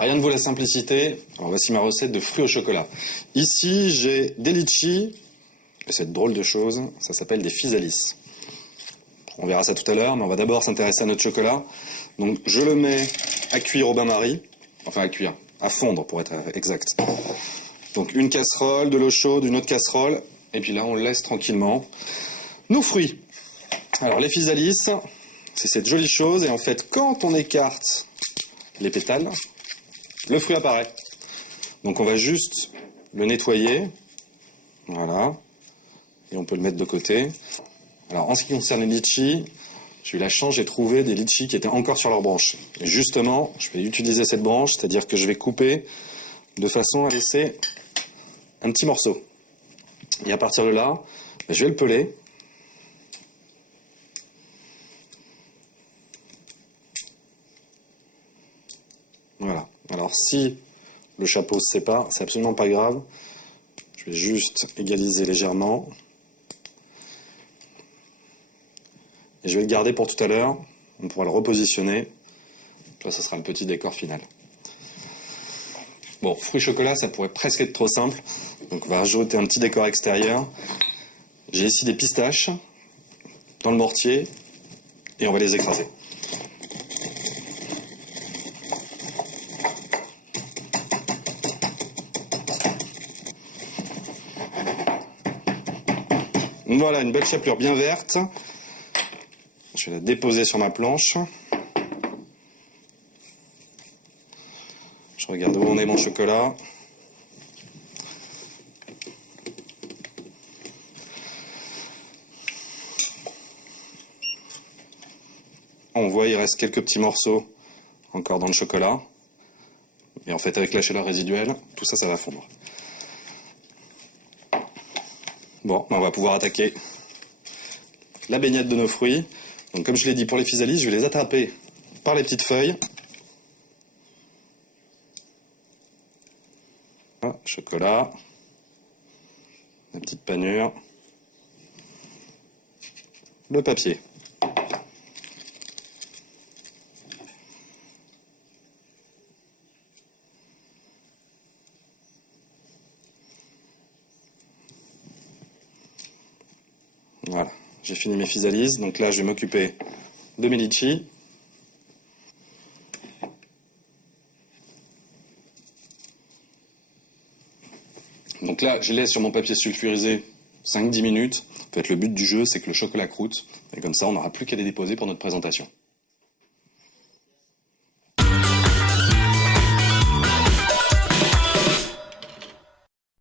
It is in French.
Rien ne vaut la simplicité. Alors voici ma recette de fruits au chocolat. Ici, j'ai des litchis. Et cette drôle de chose, ça s'appelle des physalis. On verra ça tout à l'heure, mais on va d'abord s'intéresser à notre chocolat. Donc je le mets à cuire au bain-marie. Enfin à cuire, à fondre pour être exact. Donc une casserole, de l'eau chaude, une autre casserole. Et puis là, on laisse tranquillement nos fruits. Alors les physalis, c'est cette jolie chose. Et en fait, quand on écarte les pétales, le fruit apparaît. Donc on va juste le nettoyer. Voilà. Et on peut le mettre de côté. Alors en ce qui concerne les litchis, j'ai eu la chance, j'ai trouvé des litchis qui étaient encore sur leur branche. Et justement, je vais utiliser cette branche, c'est-à-dire que je vais couper de façon à laisser un petit morceau. Et à partir de là, je vais le peler. Voilà. Alors si le chapeau se sépare, c'est absolument pas grave. Je vais juste égaliser légèrement. Et je vais le garder pour tout à l'heure. On pourra le repositionner. Là, ce sera le petit décor final. Bon, fruits chocolat, ça pourrait presque être trop simple. Donc on va rajouter un petit décor extérieur. J'ai ici des pistaches dans le mortier. Et on va les écraser. Voilà, une belle chapelure bien verte. Je vais la déposer sur ma planche. Je regarde où en est mon chocolat. On voit, il reste quelques petits morceaux encore dans le chocolat. Et en fait, avec la chaleur résiduelle, tout ça, ça va fondre. Bon, on va pouvoir attaquer la baignade de nos fruits. Donc comme je l'ai dit pour les physalis, je vais les attraper par les petites feuilles. Voilà, chocolat, la petite panure, le papier. Voilà, j'ai fini mes physalis, donc là je vais m'occuper de mes litchis. Donc là, je laisse sur mon papier sulfurisé 5-10 minutes. En fait, le but du jeu, c'est que le chocolat croûte. Et comme ça, on n'aura plus qu'à les déposer pour notre présentation.